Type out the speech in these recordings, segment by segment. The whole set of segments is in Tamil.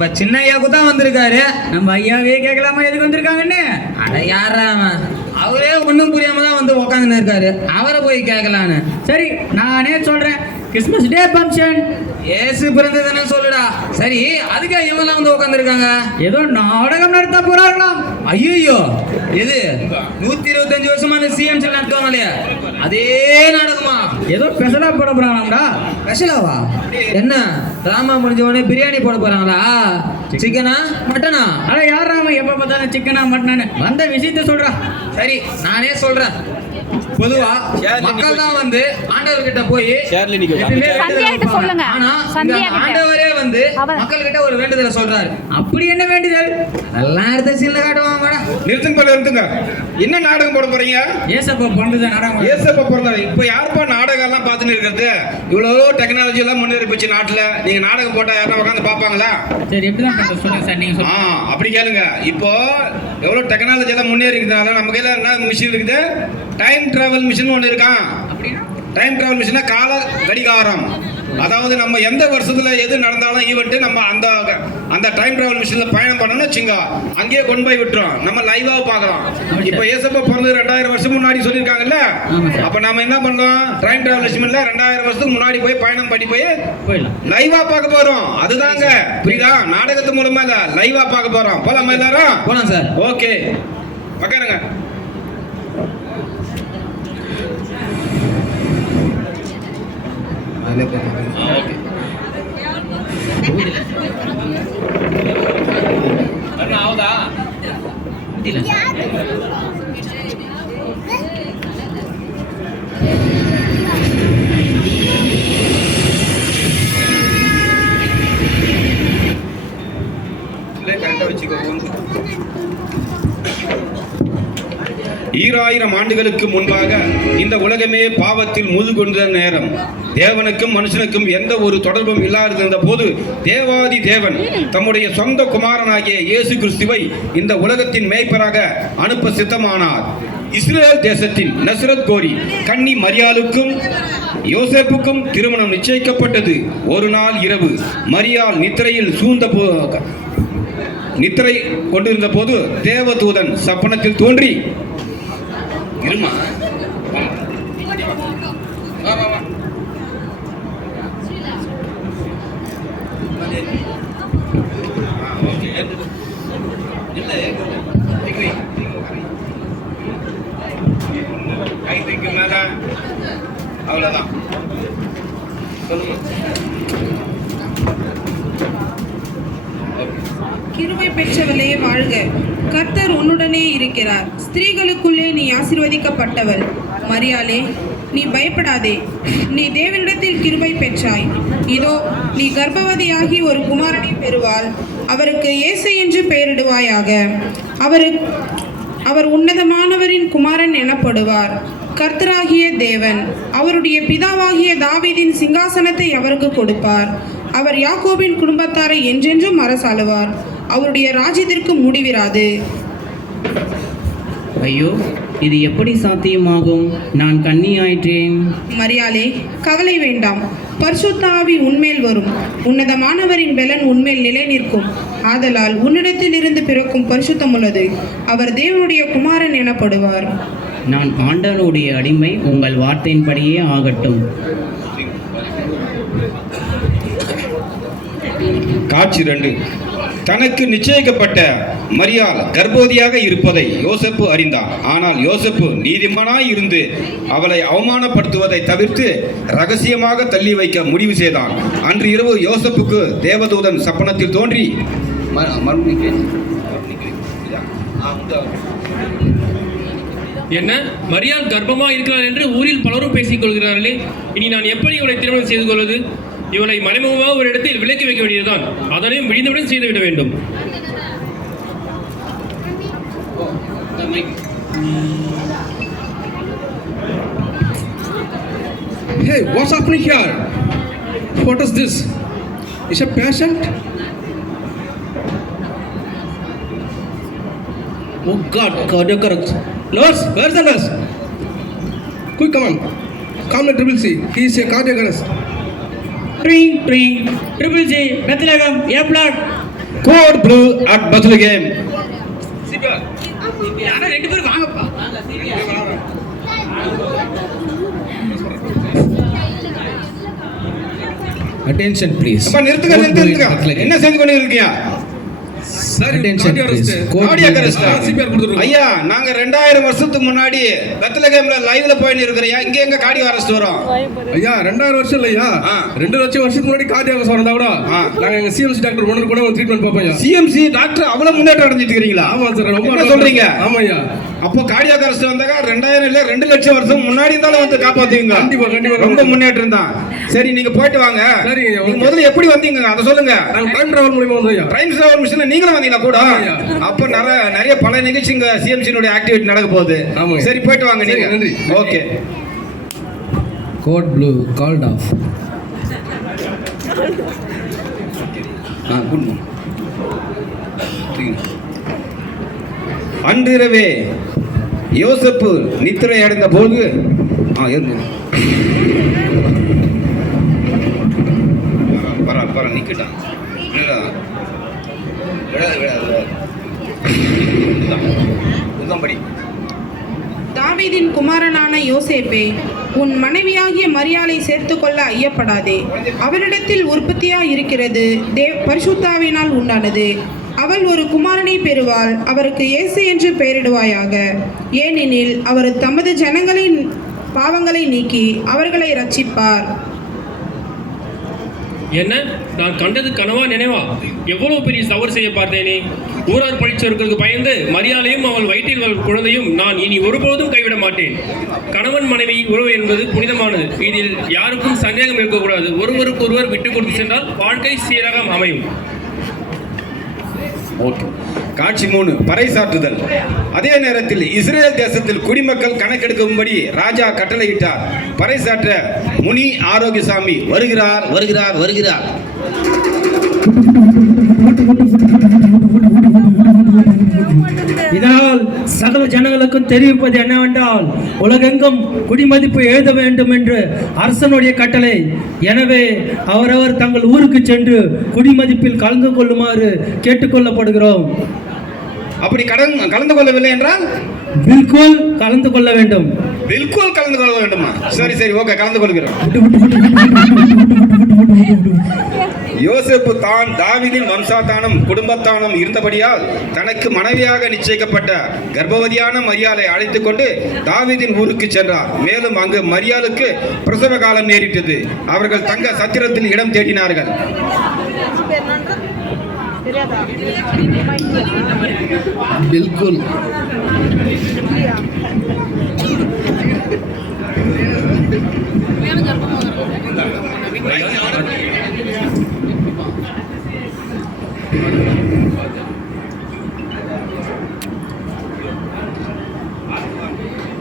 நம்ம சின்ன ஐயாவுக்கு தான் வந்திருக்காரு. நம்ம ஐயாவே கேட்கலாமா எதுக்கு வந்திருக்காங்கன்னு? அட யாரா அவன்? அவரே ஒன்றும் புரியாம தான் வந்து உக்காந்துன்னு இருக்காரு. அவரை போய் கேட்கலான்னு. சரி நானே சொல்றேன், கிறிஸ்மஸ் டே ஃபங்க்ஷன். ஏசு பிறந்ததுன்னு சொல்லுடா. சரி அதுக்கு இவெல்லாம் வந்து உட்காந்துருக்காங்க. ஏதோ நாடகம் நடத்த போறாங்களாம். ஐயோ எது 125 வருஷமா அந்த சிஎம் நடத்துவாங்களே அதே நாடகமா? ஏதோ ஸ்பெஷலா போட போறாங்களாம்டா. ஸ்பெஷலாவா? என்ன டிராமா முடிஞ்ச உடனே பிரியாணி போட போறாங்களா? சிக்கனா மட்டனா? அட யார் ராம எப்ப பார்த்தாலும் சிக்கனா மட்டனான்னு வந்த விஷயத்த சொல்றா. சரி நானே சொல்றேன். பொதுவா மக்கள் தான் வந்து ஆண்டவர் கிட்ட போய் சொல்லுங்க. ஆனா ஆண்டவரே வந்து மக்கள் கிட்ட ஒரு வேண்டுதலை சொல்றாரு. அப்படி என்ன வேண்டுதல்? அதெல்லாம் எடுத்து சீன்ல காட்டுவாங்க மேடம். நிறுத்துங்க. என்ன நாடகம் போட போறீங்க? ஏசப்பா பிறந்தது நாடகம். ஏசப்பா பிறந்தாரு. இப்ப யாருப்பா நாடகம் எல்லாம் பார்த்துன்னு இருக்கிறது? இவ்வளவு டெக்னாலஜி எல்லாம் முன்னேறி போச்சு நாட்டுல. நீங்க நாடகம் போட்டா யாரும் உட்காந்து பாப்பாங்களா? சரி எப்படிதான் பண்றது சொல்லுங்க சார், நீங்க சொல்லுங்க. அப்படி கேளுங்க. இப்போ எவ்வளவு டெக்னாலஜி எல்லாம் முன்னேறி இருக்கிறதுனால நம்ம கையில என்ன மிஷின் இருக்குது? டைம் டிராவல் மிஷின் ஒன்று இருக்கான். டைம் டிராவல் மிஷினா கால கடிகாரம். அதாவது நம்ம எந்த வருஷத்துல எது நடந்தாலும் ஈவெண்ட் நம்ம அந்த டைம் டிராவல் மிஷின்ல பயணம் பண்ணணும்னு வச்சுங்க, அங்கேயே கொண்டு போய் விட்டுரும். நம்ம லைவா பார்க்கலாம். இப்போ ஏசப்பா பிறந்தது 2000 வருஷம் முன்னாடி சொல்லியிருக்காங்கல்ல. அப்ப நம்ம என்ன பண்ணலாம்? டைம் டிராவல் மிஷின்ல 2000 வருஷத்துக்கு முன்னாடி போய் பயணம் பண்ணி போய் லைவா பார்க்க போறோம். அதுதாங்க புரியுதா? நாடகத்து மூலமா இல்ல, லைவா பார்க்க போறோம். போலாமா எல்லாரும்? போலாம் சார். ஓகே உட்காருங்க. கரெக்டா வச்சுக்கோ. 2000 ஆண்டுகளுக்கு முன்பாக இந்த உலகமே பாவத்தில் முழுகொண்ட நேரம், தேவனுக்கும் மனுஷனுக்கும் எந்த ஒரு தொடர்பும் இல்லாதிருந்த போது தேவாதி தேவன் தம்முடைய சொந்த குமாரனாகிய இயேசு கிறிஸ்துவை இந்த உலகத்தின் மேய்ப்பராக அனுப்ப சித்தமானார். இஸ்ரேல் தேசத்தின் நசரத் கோரி கன்னி மரியாளுக்கும் யோசேப்புக்கும் திருமணம் நிச்சயிக்கப்பட்டது. ஒரு நாள் இரவு மரியாள் நித்திரை கொண்டிருந்த போது தேவதூதன் சப்பனத்தில் தோன்றி இருமா கைக்கு மேல அவ்வளவுதான். சொல்லுங்க. கிருபை பெற்றவளே வாழ்க, கர்த்தர் உன்னுடனே இருக்கிறார். ஸ்திரீகளுக்குள்ளே நீ ஆசீர்வதிக்கப்பட்டவள். மரியாளே நீ பயப்படாதே, நீ தேவனிடத்தில் கிருபை பெற்றாய். இதோ நீ கர்ப்பவதியாகி ஒரு குமாரனை பெறுவாள். அவருக்கு இயேசு என்று பெயரிடுவாயாக. அவர் உன்னதமானவரின் குமாரன் எனப்படுவார். கர்த்தராகிய தேவன் அவருடைய பிதாவாகிய தாவீதின் சிங்காசனத்தை அவருக்கு கொடுப்பார். அவர் யாக்கோபின் குடும்பத்தாரை என்றென்றும் அரசாளுவார். அவருடைய ராஜ்யத்திற்கு முடிவிராது. ஐயோ, இது எப்படி சாத்தியமாகும்? நான் கன்னியாயிற்றேன். மரியாளே கவலை வேண்டாம். பரிசுத்த ஆவி உன்மேல் வரும். உன்னதமானவரின் பெலன் உன்மேல் நிலை நிற்கும். ஆதலால் உன்னிடத்தில் இருந்து பிறக்கும் பரிசுத்தம் உள்ளது. அவர் தேவனுடைய குமாரன் எனப்படுவார். நான் ஆண்டவனுடைய அடிமை, உங்கள் வார்த்தையின்படியே ஆகட்டும். காட்சி 2. தனக்கு நிச்சயிக்கப்பட்ட மரியாள் கர்ப்பவதியாக இருப்பதை யோசேப்பு அறிந்தார். ஆனால் யோசேப்பு நீதிமானாய் இருந்து அவளை அவமானப்படுத்துவதை தவிர்த்து ரகசியமாக தள்ளி வைக்க முடிவு செய்தான். அன்று இரவு யோசேப்புக்கு தேவதூதன் சப்பனத்தில் தோன்றி என்ன, மரியாள் கர்ப்பமா இருக்கிறார் என்று ஊரில் பலரும் பேசிக் கொள்கிறார்களே, இனி நான் எப்படி இவளை திருமணம் செய்து கொள்வது? இவளை மறைமுகமாக ஒரு இடத்தில் விலக்கி வைக்க வேண்டியதுதான். அதனையும் விழிந்தவுடன் செய்துவிட வேண்டும். Hey, what's happening here? What is this? Is a patient? Oh God, cardiac arrest. Nurse, where's the nurse? Quick, come on. Come to Triple C. He is a cardiac arrest. Tring, tring. Triple C, Bethlehem, A plot. Code blue at Bethlehem. ஆனா 2 பேரும் வாங்கப்பா. Attention please. அப்ப நிறுத்துங்க. என்ன செஞ்சு கொண்டு இருக்கீங்க? Attention please. Cardiac arrest. CPR கொடுத்துருக்கோம். ஐயா நாங்க 2000 வருஷத்துக்கு முன்னாடி பெத்லகேம்ல லைவ்ல போய் இருக்கிறையா, இங்க எங்க கார்டியோ அரெஸ்ட் வரும்? ஐயா 2000 வருஷம் இல்லையா, 2 லட்சம் வருஷத்துக்கு முன்னாடி கார்டியாக் அரஸ்ட் வந்தா கூட நாங்க எங்க சிஎம்சி டாக்டர் ஒன்று கூட ட்ரீட்மெண்ட் பார்ப்போம் ஐயா. சிஎம்சி டாக்டர் அவ்வளவு முன்னேற்றம் அடைஞ்சிட்டு இருக்கீங்களா? ஆமா சார், ரொம்ப என்ன சொல்றீங்க? ஆமா ஐயா. அப்போ கார்டியாக் அரெஸ்ட் வந்தாங்க 2000 இல்ல 2 லட்சம் வருஷம் முன்னாடி இருந்தாலும் வந்து காப்பாத்துவீங்க. கண்டிப்பா ரொம்ப முன்னேற்றம் தான். சரி நீங்க போயிட்டு வாங்க. சரி, நீங்க முதல்ல எப்படி வந்தீங்க அதை சொல்லுங்க. நாங்க டைம் டிராவல் மூலமா வந்தோம் ஐயா. டைம் டிராவல் மிஷின்ல நீங்களும் வந்தீங்களா கூட? அப்ப நிறைய பல நிகழ்ச்சிங்க சிஎம்சினுடைய ஆக்டிவிட்டி நடக்க போகுது. சரி போயிட்டு வாங்க நீங்க. நன்றி. Okay. Code blue called off. Good morning. அன்றிரவே யோசப்பு நித்திரை அடைந்த போது நிக்கட்டான். தாவீதின் குமாரனான யோசேப்பே, உன் மனைவியாகிய மரியாளை சேர்த்துக்கொள்ள ஐயப்படாதே. அவளிடத்தில் உற்பத்தியாய் இருக்கிறது பரிசுத்தாவினால் உண்டானது. அவள் ஒரு குமாரனை பெறுவாள். அவருக்கு இயேசு என்று பெயரிடுவாயாக. ஏனெனில் அவர் தமது ஜனங்களின் பாவங்களை நீக்கி அவர்களை ரட்சிப்பார். என்ன, நான் கண்டது கனவா நினைவா? எவ்வளவு பெரிய தவறு செய்ய பார்த்தேனே. ஊரார் பழிச்சவர்களுக்கு பயந்து மரியாதையும் அவள் வயிற்றில் வரும் குழந்தையும் நான் இனி ஒருபோதும் கைவிட மாட்டேன். கணவன் மனைவி உறவு என்பது புனிதமானது. இதில் யாருக்கும் சந்தேகம் இருக்கக்கூடாது. ஒருவருக்கு ஒருவர் விட்டுக் கொடுத்து சென்றால் வாழ்க்கை சீராக அமையும். காட்சி 3 பறைசாற்றுதல். அதே நேரத்தில் இஸ்ரேல் தேசத்தில் குடிமக்கள் கணக்கெடுக்கும்படி ராஜா கட்டளையிட்டார். பறைசாற்ற முனி ஆரோக்கியசாமி வருகிறார் வருகிறார் வருகிறார். இதனால் சகல ஜனங்களுக்கும் தெரிவிப்பது என்னவென்றால், உலகெங்கும் குடிமதிப்பு எழுத வேண்டும் என்று அரசனுடைய கட்டளை. எனவே அவரவர் தங்கள் ஊருக்கு சென்று குடிமதிப்பில் கலந்து கொள்ளுமாறு கேட்டுக்கொள்ளப்படுகிறோம். அப்படி கலந்து கொள்ளவில்லை என்றால் பில்குல் கலந்து கொள்ள வேண்டும். பில்குல் கலந்து கொள்ள வேண்டுமா? சரி சரி, ஓகே, கலந்து கொள்கிறோம். யோசேப்பு தான் தாவீதின் வம்சாத்தானம் குடும்பத்தானம் இருந்தபடியால் தனக்கு மனைவியாக நிச்சயிக்கப்பட்ட கர்ப்பவதியான மரியாளை அழைத்துக் கொண்டு தாவீதின் ஊருக்கு சென்றார். மேலும் அங்கு மரியாளுக்கு பிரசவ காலம் நேரிட்டது. அவர்கள் தங்க சத்திரத்தில் இடம் தேடினார்கள். बिल्कुल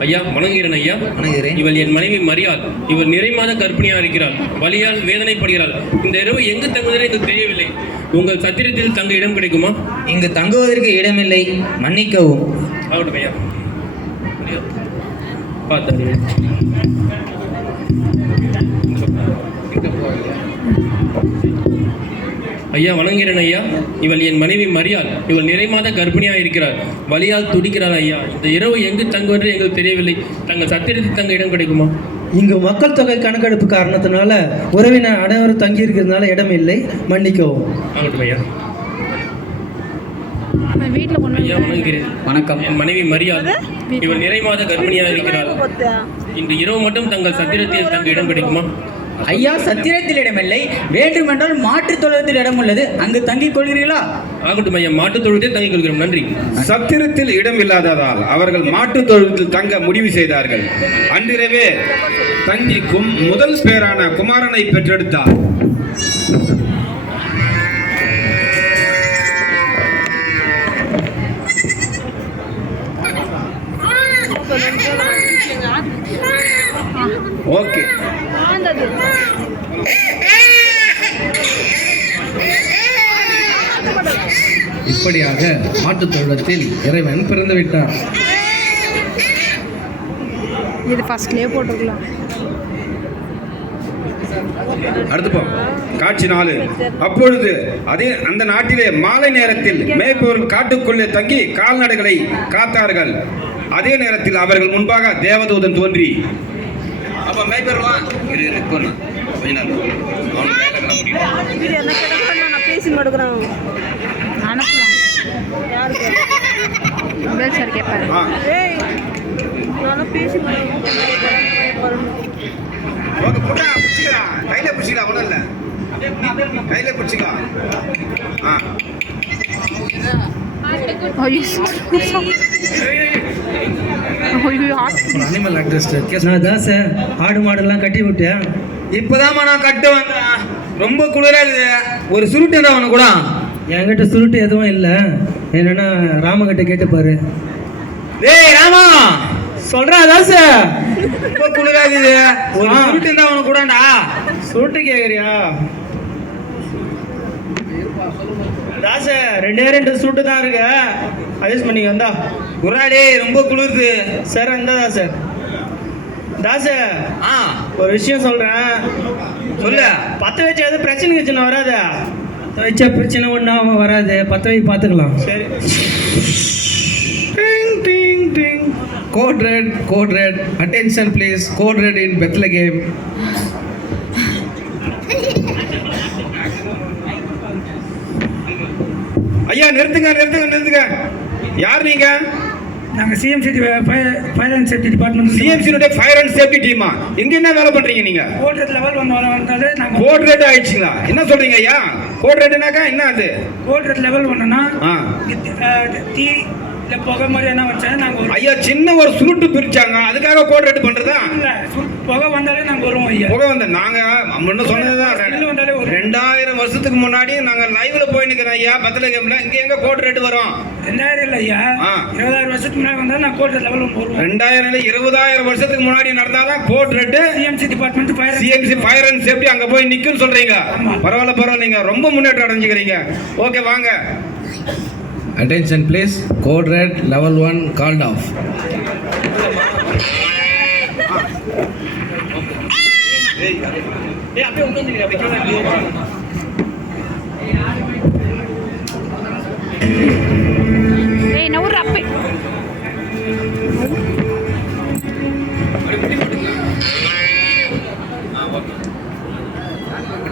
ஐயா வணங்குகிறேன். ஐயா வணங்குகிறேன். இவள் என் மனைவி மரியாள். இவள் நிறைமாத கர்ப்பிணியா இருக்கிறாள். வலியால் வேதனைப்படுகிறாள். இந்த இரவு எங்கு தங்குவதென்று எனக்கு தெரியவில்லை. உங்கள் சத்திரத்தில் தங்க இடம் கிடைக்குமா? இங்கு தங்குவதற்கு இடமில்லை, மன்னிக்கவும். ஆகட்டும் ஐயா. பார்த்து ஐயா வணங்குகிறேன். ஐயா இவள் என் மனைவி மரியாள். இவள் நிறைமாத கர்ப்பிணியா இருக்கிறாள். வலியால் துடிக்கிறாள். ஐயா இந்த இரவு எங்கு தங்குவதென்று எங்களுக்கு தெரியவில்லை. தங்கள் சத்திரத்தில் தங்க இடம் கிடைக்குமா? இங்கு மக்கள் தொகை கணக்கெடுப்பு காரணத்தினால உறவினர் அனைவரும் தங்கி இருக்கிறதுனால இடம் இல்லை, மன்னிக்கவும். ஆகட்டும் ஐயா. ஐயா வணங்குகிறேன். வணக்கம். என் மனைவி மரியாள். இவள் நிறைமாத கர்ப்பிணியா இருக்கிறாள். இன்று இரவு மட்டும் தங்கள் சத்திரத்தில் தங்க இடம் கிடைக்குமா? ஐயா சத்திரத்தில் இடமில்லை, வேண்டுமென்றால் மாற்றுத் தொழுவத்தில் இடம் உள்ளது, அங்கு தங்கிக் கொள்கிறீர்களா? ஆகட்டும் ஐயா, மாட்டுத் தொழுவத்தில் தங்கிக் கொள்கிறோம். நன்றி. சத்திரத்தில் இடம் இல்லாததால் அவர்கள் மாட்டுத் தொழுவத்தில் தங்க முடிவு செய்தார்கள். அன்றிரவே தங்கி முதல் பேரான குமாரனை பெற்றெடுத்தார். ஓகே, இப்படியாக மாட்டுத் தொழுவத்தில் இறைவன் பிறந்து விட்டார். இது ஃபர்ஸ்ட்லயே போட்டுக்கலாம். அடுத்து போ. காட்சி 4. அப்பொழுது அந்த நாட்டிலே மாலை நேரத்தில் மேய்ப்பவர்கள் காட்டுக்குள்ளே தங்கி கால்நடைகளை காத்தார்கள். அதே நேரத்தில் அவர்கள் முன்பாக தேவதூதன் தோன்றி அப்ப மேய்ப்பர் வா சார் கேட்பாரு. கையில பிடிச்சிக்கலாம் ஒன்றும் இல்லை, கையில பிடிச்சிக்கலாம். அனிமல் ஆக்டிவிஸ்ட் நான் தான் சார் ஆடு மாடெல்லாம் கட்டி விட்டேன். இப்போதாம்மா நான் கட்ட வந்தேன். ரொம்ப குளிரா இருக்குது. ஒரு சுருட்டு தான் அவனு கூட. என்கிட்ட சுருட்டு எதுவும் இல்லை. என்னன்னா ராமகிட்ட கேட்டுப்பாரு. டேய் ராமா, சொல்றா தாச, ரொம்ப குளிரா இருக்குது. ஒரு சுருட்டு தான் அவனு கூடடா. சுருட்டு கேக்குறியா தாச? 2 சுருட்டு தான் இருக்கு, அட்ஜஸ்ட் பண்ணிக்க. வந்தா குராடே, ரொம்ப குளிருது. சார் வந்தா சார். தாச ஒரு விஷயம் சொல்றேன், சொல்லு. பத்த வச்சு எதுவும் பிரச்சனை வச்சுன்னு வராத. வச்சா பிரச்சனை ஒன்றும் வராது, பத்த வை பார்த்துக்கலாம். சரி. Code red, attention please, code red in Bethlehem. ஐயா நிறுத்துங்க. யார் நீங்க? நாங்கள் CMC fire and safety department. சிஎம்சியோட ஃபயர் அண்ட் சேஃப்டி டீமா? எங்க என்ன வேலை பண்றீங்க நீங்க? கோட் ரெட் லெவல் வந்தாலே நாங்கள் கோட் ரெட் ஆயிடுச்சுங்களா? என்ன சொல்றீங்க ஐயா? கோட் ரெட்னாக்கா என்ன அது? கோட் ரெட் லெவல் ஒன்றுனா தீ இல்லை புகை மாதிரி என்ன வச்சா நாங்கள் ஐயா சின்ன ஒரு சுருட்டு பிரிச்சாங்க, அதுக்காக கோட் ரெட் பண்றதா? இல்லை, புகை வந்தாலே நாங்கள் வருவோம் ஐயா. புகை வந்த நாங்க முன்ன சொன்னதுதான். 2000 வருஷத்துக்கு முன்னாடி நாங்க லைவ்ல போய் நிக்கிறோம் ஐயா பெத்லகேம்ல. இங்க எங்க கோட் ரெட் வரும்? 2000 இல்லை ஐயா, 20000 வருஷத்துக்கு முன்னாடி வந்தால் நான் கோட் ரெட் லெவல் வருவோம். 2000 2000 வருஷத்துக்கு முன்னாடி நடந்தாலும் code red CMC department CMC fire and safety அங்க போய் நிக்குன்னு சொல்றீங்க. பரவாயில்ல, நீங்க ரொம்ப முன்னேற்றம் அடைஞ்சுக்கிறீங்க. ஓகே வாங்க. Attention please, code red level 1 called off. ஏய் நவுர் அப்பே.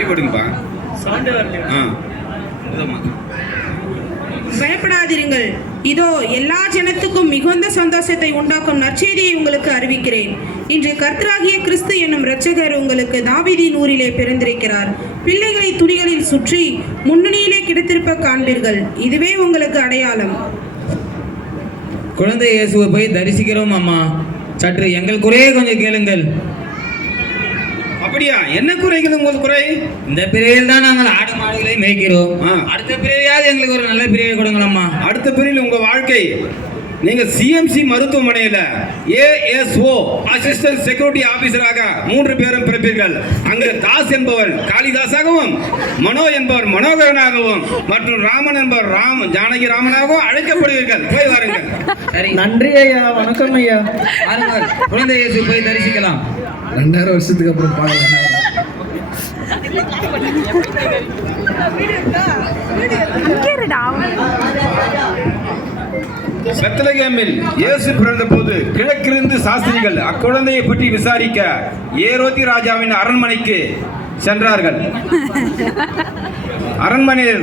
போடுங்கப்பா. சவுண்ட் வரலையா? பயப்படாதிருங்கள், இதோ எல்லா ஜனத்துக்கும் மிகுந்த சந்தோஷத்தை உண்டாக்கும் நற்செய்தியை உங்களுக்கு அறிவிக்கிறேன். இன்று கர்த்தராகிய கிறிஸ்து என்னும் இரட்சகர் உங்களுக்கு தாவீதின் ஊரிலே பிறந்திருக்கிறார். பிள்ளைகளை துணிகளில் சுற்றி முன்னணியிலே கிடத்திருப்ப காண்பீர்கள். இதுவே உங்களுக்கு அடையாளம். குழந்தை இயேசுவை போய் தரிசிக்கிறோம் அம்மா. சற்று எங்கள் குறையே கொஞ்சம் கேளுங்கள். அப்படியா? என்ன குறைகள் உங்களுக்கு குறை? இந்த பிரிவில் தான் நாங்கள் ஆடு மாடுகளை மேய்க்கிறோம். அடுத்த பிரிவையாவது எங்களுக்கு ஒரு நல்ல பிரிவை கொடுங்களம்மா. அடுத்த பிரிவில் உங்க வாழ்க்கை நீங்க சிஎம்சி மருத்துவமனையில ஏஎஸ்ஓ அசிஸ்டன்ட் செக்யூரிட்டி ஆபீசராக 3 பேரும் பிறப்பீர்கள். அங்கு தாஸ் என்பவர் காளிதாசாகவும், மனோ என்பவர் மனோகரனாகவும், மற்றும் ராமன் என்பவர் ஜானகி ராமனாகவும் அழைக்கப்படுவீர்கள். போய் வாருங்கள். சரி, நன்றி ஐயா. வணக்கம் ஐயா. குழந்தை இயேசு போய் தரிசிக்கலாம். 2000 வருஷத்துக்கு அப்புறம் பார்க்கலாம். பெத்லகேமில் இயேசு பிறந்த போது கிழக்கிருந்து சாஸ்திரிகள் அக்குழந்தையை பற்றி விசாரிக்க ஏரோதி ராஜாவின் அரண்மனைக்கு சென்றார்கள். அரண்மனையில்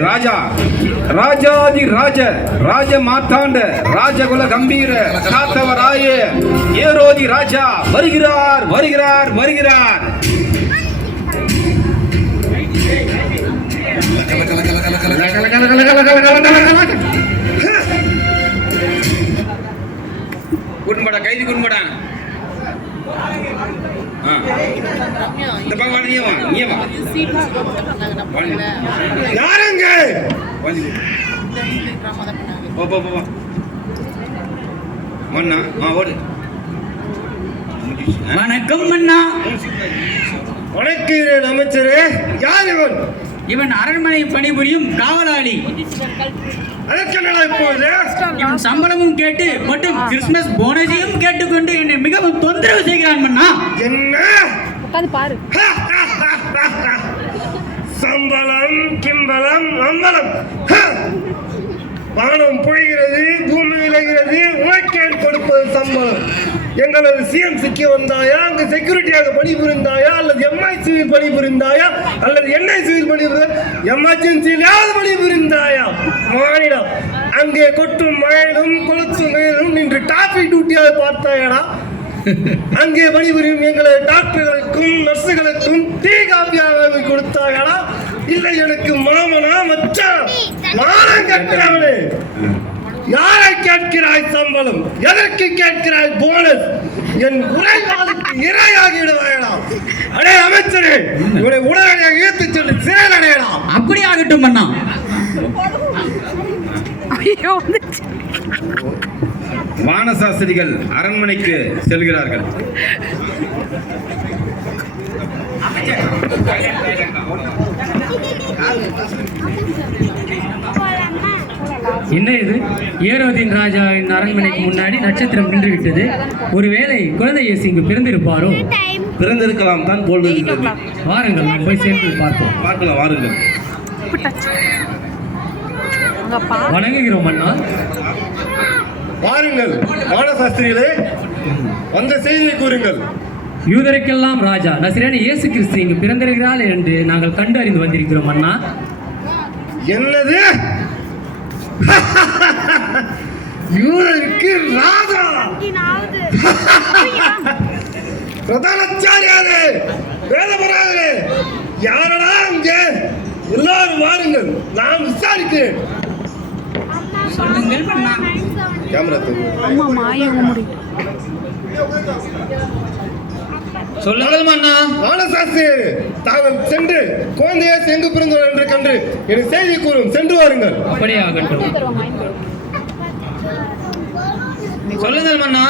ராஜாதி ராஜ மாத்தாண்ட ராஜகுல கம்பீர காத்தவராய ஏரோதி ராஜா வருகிறார். குடும்படா கைதி குடும்படா. இந்த பக்கம் நீ வா. யாருங்க? போ மன்னா. ஓடு. வணக்கம் மன்னா. வணக்கம் அமைச்சரே. யார் இவன்? இவன் அரண்மனை பணிபுரியும் காவலாளி. இவன் சம்பளமும் கேட்டு மற்றும் கிறிஸ்துமஸ் போனஸையும் கேட்டுக்கொண்டு என்னை மிகவும் தொந்தரவு செய்கிறான் மன்னா. என்ன? உட்காந்து பாரு. சம்பளம் கிம்பளம் அம்பலம். வானம் பொழிகிறது, பூமி விளைகிறது, உனக்கேன் கொடுப்பது சம்பளம். எங்களது சிஎம்சிக்கு வந்தாயா, அங்கு செக்யூரிட்டியாக பணிபுரிந்தாயா, அல்லது எம்ஐசியில் பணிபுரிந்தாயா, அல்லது என்ஐசியில் எமர்ஜென்சியிலாவது பணிபுரிந்தாயா? மானிடம் அங்கே கொட்டும் மழையிலும் கொளுத்தும் மேலும் நின்று டிராபிக் டியூட்டியாக பார்த்தாயடா? அங்கே பணிபுரியும் எங்களது டாக்டர்களுக்கும் நர்ஸுகளுக்கும் டீ காப்பியாக கொடுத்தாயடா? இல்லை எனக்கு மாமனா மச்சான் மானம் கட்டுறவனே, யாரை கேட்கிறாய் சம்பளம்? எதற்கு கேட்கிறாய் போனஸ்? என் உரைவாளுக்கு இரையாகி விடுவாயலாம். அடே அமைச்சரே, இவரை உடனடியாக ஏற்றுச் சென்று சிறையில் அடையலாம். அப்படி ஆகட்டும் அண்ணா. ஐயோ வந்துச்சு. வானசாஸ்திரிகள் அரண்மனைக்கு செல்கிறார்கள். என்ன இது? ஏரோதின் ராஜாவின் அரண்மனைக்கு முன்னாடி நட்சத்திரம் நின்று விட்டது. ஒருவேளை குழந்தை இயேசு இங்கு பிறந்திருப்பாரோ? பிறந்திருக்கலாம் தான் போல் இருக்கிறது. வாருங்கள், நாம் போய் சேர்ந்து பார்க்கலாம், வாருங்கள். வணங்குகிறோம் அண்ணா. வாருங்கள் வானசாஸ்திரிகளே, வந்த செய்தியை கூறுங்கள். யூதருக்கெல்லாம் ராஜா நசரேயனான இயேசு கிறிஸ்து இங்கு பிறந்திருக்கிறார் என்று நாங்கள் கண்டு அறிந்து வந்திருக்கிறோம் அண்ணா. என்னது? யூதருக்கு ராஜா? பிரதானாச்சாரியாரே, வேதபுராதரே, யாரடா அங்கே? எல்லாரும் வாருங்கள், நான் விசாரிக்கிறேன். சொல்லுங்கள் அண்ணா. கேமரா அம்மா மாயங்க முடியும். சொல்லுங்கள் மன்னா. வானசாஸ்திரி, தாங்கள் சென்று குழந்தையை எங்கு பிறந்தவர் என்று கண்டு எனக்கு செய்தி கூறும். சென்று வாருங்கள். அப்படியே ஆகட்டும். சொல்லுங்கள் மன்னா.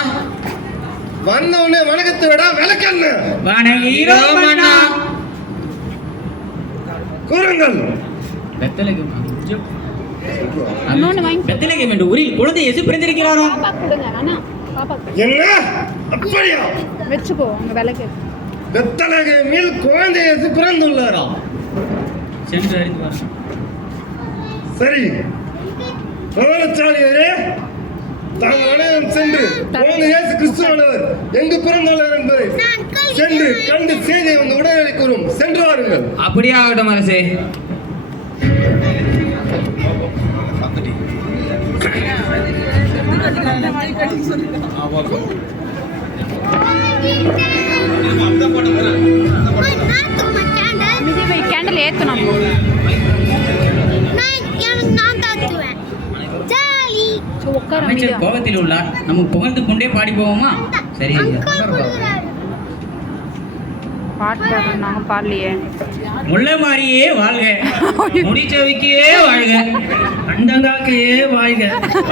வந்த உடனே வணக்கத்தை விட விளக்கண்ண வணங்குகிறோம் அண்ணா. கூறுங்கள். இன்னொன்னு வாங்கி பெத்தலகேம் என்ற ஊரில் குழந்தை இயேசு பிறந்திருக்கிறாரோ? பாப்பா கொடுங்க அண்ணா. பாப்பா என்ன? அப்படியா? வச்சுக்கோ உங்க விலைக்கு. பெத்தலகேமில் குழந்தை இயேசு பிறந்துள்ளாரா? சென்று அறிந்து வாருங்கள். சரி, பிரதானாச்சாரியரே, தாங்கள் அனைவரும் சென்று குழந்தை இயேசு கிறிஸ்துவானவர் எங்கு பிறந்துள்ளார் என்பதை சென்று கண்டு செய்தியை உங்க உடனடி கூறும். சென்று வாருங்கள். அப்படியே ஆகட்டும் அரசே. கேண்டில் ஏத்தணும். உட்கார அமைச்சர் கோபத்தில் உள்ளார். நம்ம புகழ்ந்து கொண்டே பாடி போவோமா? சரி, பாட்டு பாடுறோம். நாங்க பாடலையே. முல்லை மாறியே வாழ்க, முடிச்சவிக்கே வாழ்க, அண்டங்காக்கையே வாழ்க.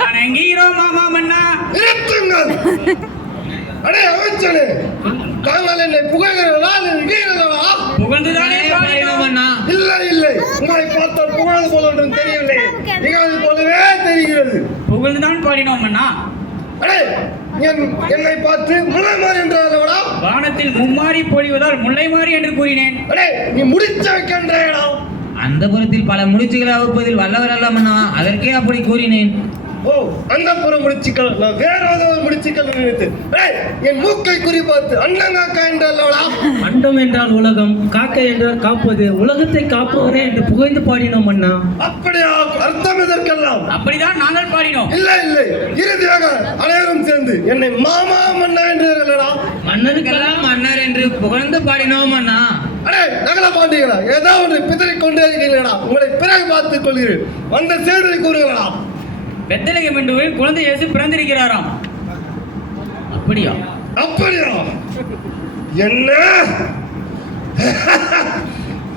வணங்குகிறோம் மாமா மன்னா. நிறுத்துங்கள். அடே அமைச்சரே, தாங்கள் என்னை புகழ்கிறீர்களா அல்லது இகழ்கிறீர்களா? புகழ்ந்துதானே பாடினோம் அண்ணா. இல்லை இல்லை, உங்களை பார்த்தால் புகழ்ந்து போல ஒன்றும் தெரியவில்லை, நிகழ்ந்து போலவே தெரிகிறது. புகழ்ந்துதான் பாடினோம் அண்ணா. அடே, என்னை பார்த்து முல்லை மாறி என்றார்களா? வானத்தில் மும்மாறி பொழிவதால் முல்லை மாறி என்று கூறினேன். அடே, நீ முடிச்ச வைக்கின்றேடா. அந்த புறத்தில் பல முடிச்சுகளை வகுப்பதில் வல்லவர் அல்ல மன்னா, அதற்கே அப்படி கூறினேன். ஓ, அந்த புறம் முடிச்சுக்கள், நான் வேற ஏதாவது முடிச்சுக்கள் நினைத்து. அடே, என் மூக்கை குறிப்பாத்து அண்ணங்காக்கா என்றார்களா? அண்டம் என்றால் உலகம், காக்கை என்றால் காப்பது, உலகத்தை காப்பவரே என்று புகழ்ந்து பாடினோம் அண்ணா. அப்படியா? அர்த்தம் இதற்கெல்லாம்? அப்படிதான் நாங்கள் பாடினோம். இல்லை இல்லை, இறுதியாக அனைவரும் சேர்ந்து என்னை மாமா மன்னா என்றார்களா? மன்னருக்கெல்லாம் மன்னர் என்று புகழ்ந்து பாடினோம் அண்ணா. அடே, நகல பாண்டிகளா, ஏதாவது ஒன்று பிதறிக் கொண்டே இருக்கிறீர்களா? உங்களை பிறகு பார்த்துக் கொள்கிறேன். வந்த செய்தியை கூறுங்களா? பெத்தலகேம் என்ற ஊரில் குழந்தை இயேசு பிறந்திருக்கிறாராம். அப்படியா? அப்படியா? என்ன?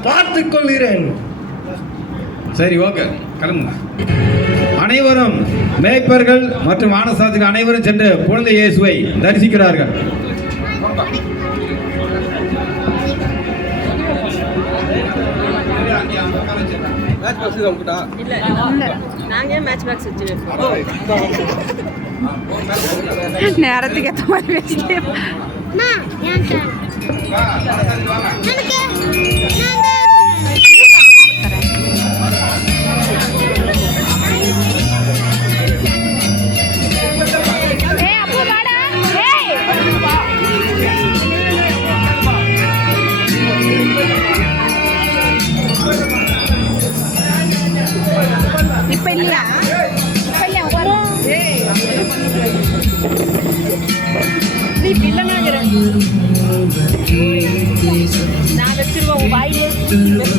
பார்த்துக் கொள்கிறேன். சரி, ஓகே, கிளம்புங்க. அனைவரும் மேய்ப்பர்கள் மற்றும் வானசாஸ்திரிகள் அனைவரும் சென்று குழந்தை இயேசுவை தரிசிக்கிறார்கள். நேரத்துக்கு ஏற்ற மாதிரி வச்சுட்டே எனக்கு இப்ப இல்லையா இப்ப இல்லையா உட்காரு. நீ பிள்ளைனாகிற நான் வச்சிருவேன் உன் வாயிலே எல்லாம்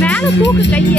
மேல தூக்கு கைய